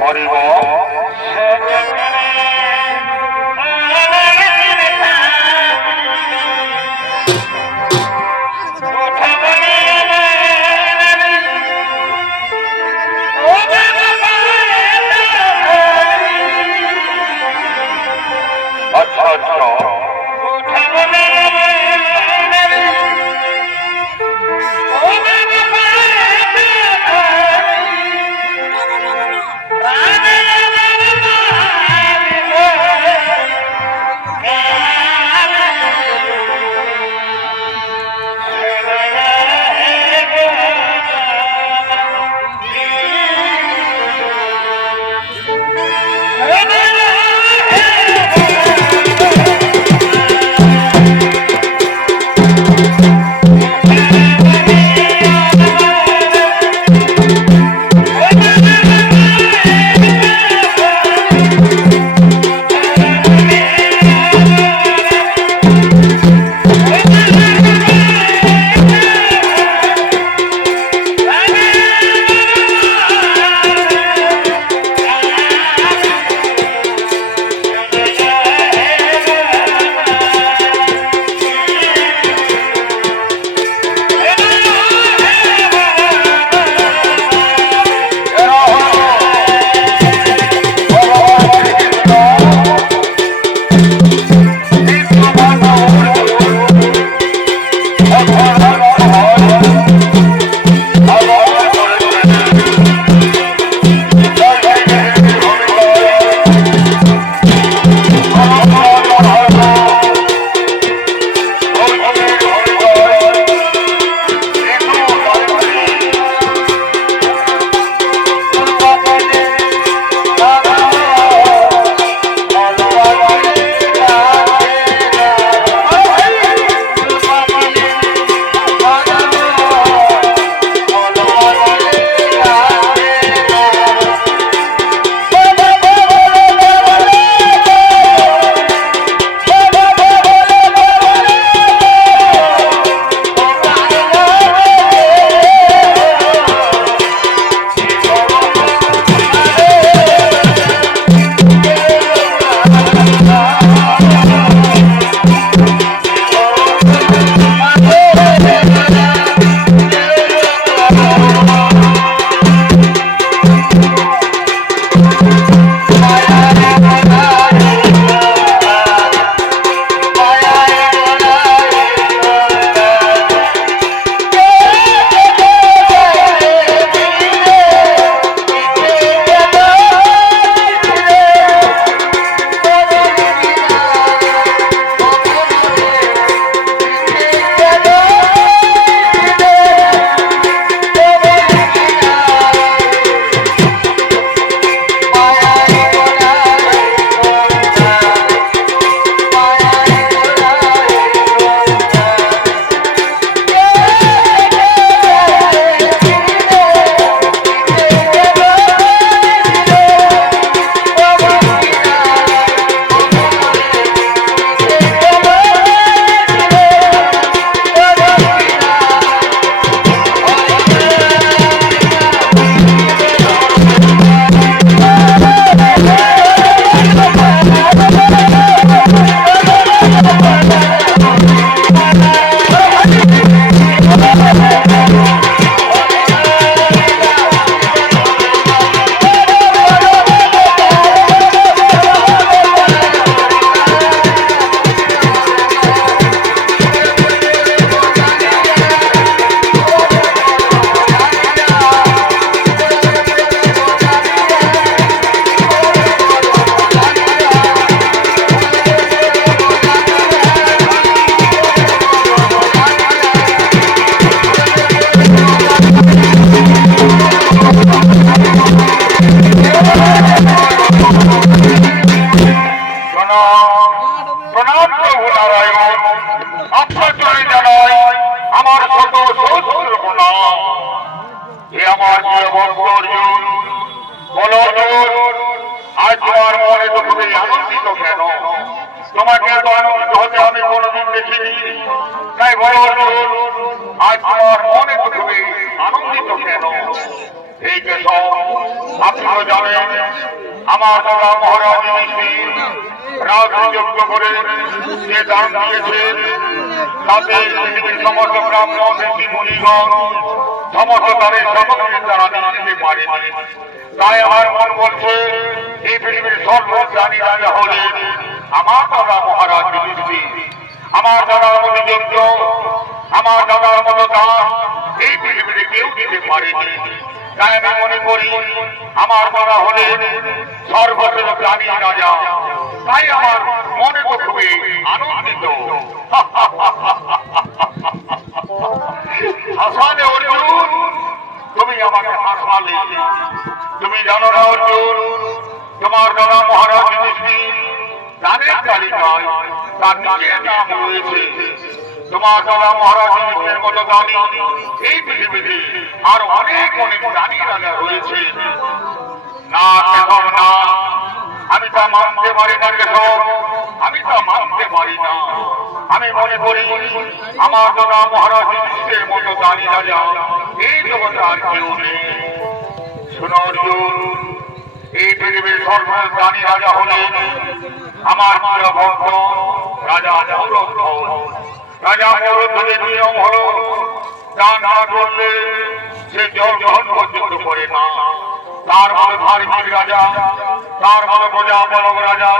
হরিব আচ্ছা বলো, আজ তোমার মনে তো খুবই আনন্দিত কেন? তোমাকে এত আনন্দিত হতে আমি কোনোদিন দেখিনি। তাই বলো, আজ তোমার মনে তো খুবই আনন্দিত কেন? এই কেশব আপনিও জানেন, আমার দাদা মহারাজ রাজযজ্ঞ করে যে দান দিয়েছেন, তাতে পৃথিবীর সমস্ত ব্রাহ্মণ, ঋষি, মুনিগণ আমার দাদা দাদার মতো যজ্ঞ আমার দাদার মতো দান এই পৃথিবীতে কেউ দিতে পারেনি। তাই আমি মনে করি, আমার দাদা হলেন সর্বশেষ প্রাণী রাজা তাই আমার মনে তো খুবই আনন্দিত। তুমি জানো না, অর্জুন, তোমার মহারাজ অনেক অনেক না আমি তা মানতে পারি না আমি তা মানতে পারি না। আমি মনে করি, আমার দাদা মহারাজ যুধিষ্ঠিরের মতো দানি রাজা এই জগতে কেউ নেই। এই পৃথিবীর সর্বপ্রাণী রাজা হলেন আমার প্রিয় ভক্ত রাজা রাজা মৌরদ্ধের নিয়ম হলো, দান না করলে সে জল গ্রহণ পর্যন্ত করে না। তার মতো ধার্মিক রাজা, তার মতো প্রজা বলব রাজা,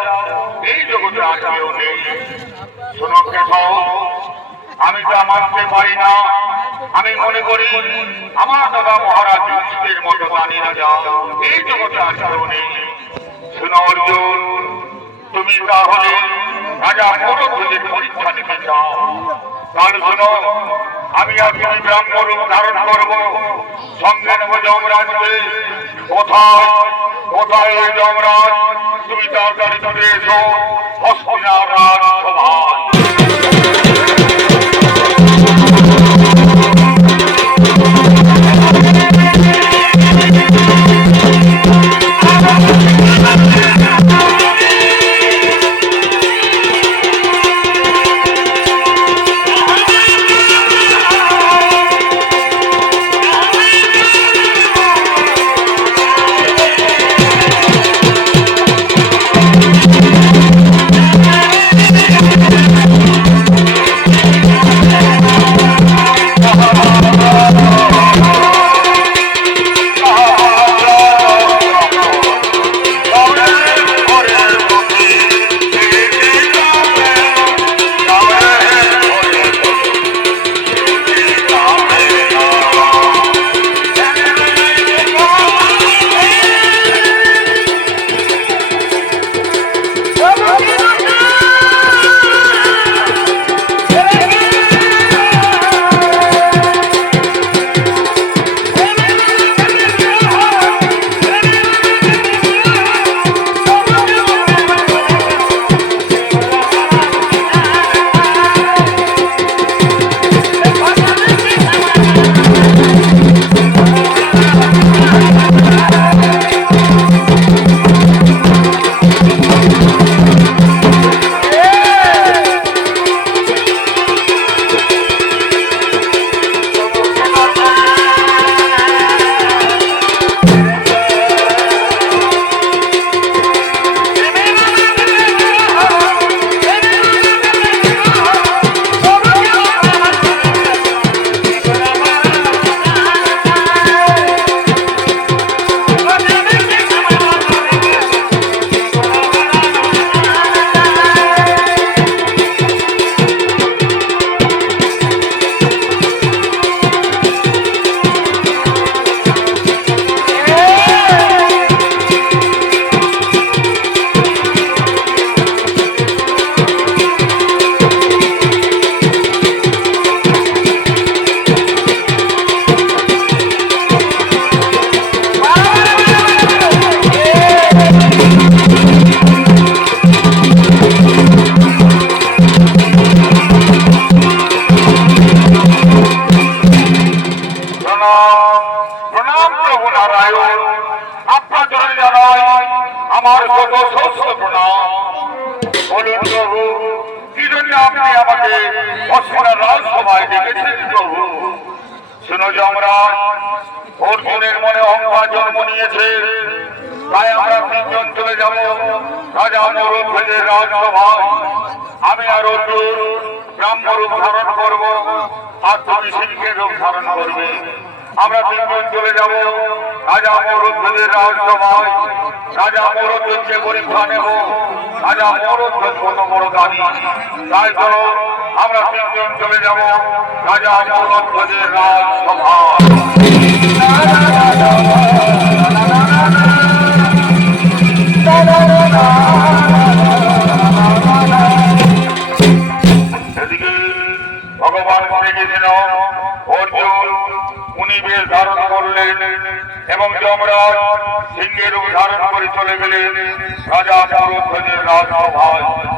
এই জগতে আর কেউ নেই। আমি তা মানতে পারি না। আমি মনে করি আমার দাদা মহারাজ যুধিষ্ঠিরের মতো দানি রাজা। এই জগতে আর কেউ নেই। অর্জুন, তুমি তাহলে রাজা মৌরধ্বজের পরীক্ষা নিতে চাও। তাহলে শোনো, আমি তুমি ব্রাহ্ম রূপ ধারণ করব। সঙ্গে নেব যমরাজকে কোথায়? কোথায় যমরাজ? তুমি তাড়াতাড়ি চলে অসমীয়া রাজসভায় বলুন প্রভু কি জন্য আপনি আমাকে অশ্বিনা রাজসভায় ডেকেছেন প্রভু। শুনো যমরাজ অর্জুনের মনে অহংকার জন্ম নিয়েছে, তাই আমরা তিনজন চলে যাব, রাজা মরুভেদের রাজসভায়। আমি আর অর্জুন ব্রাহ্ম রূপ ধারণ করব, আর তুমি সিংহের রূপ ধারণ করবে। আমরা তিনজন চলে যাব। রাজা মরুদ্ধদের রহস্যময়। রাজা মরুদ্বকে পরীক্ষা নেব। রাজা মরুদ্ধ কত বড় দাবি তাই চলো, আমরা তিনজন চলে যাব। রাজা মরুদ্ধদের রাজসভায় যমরাজ সিংহের উদাহরণ করে চলে গেলেন রাজা রাজসভায়।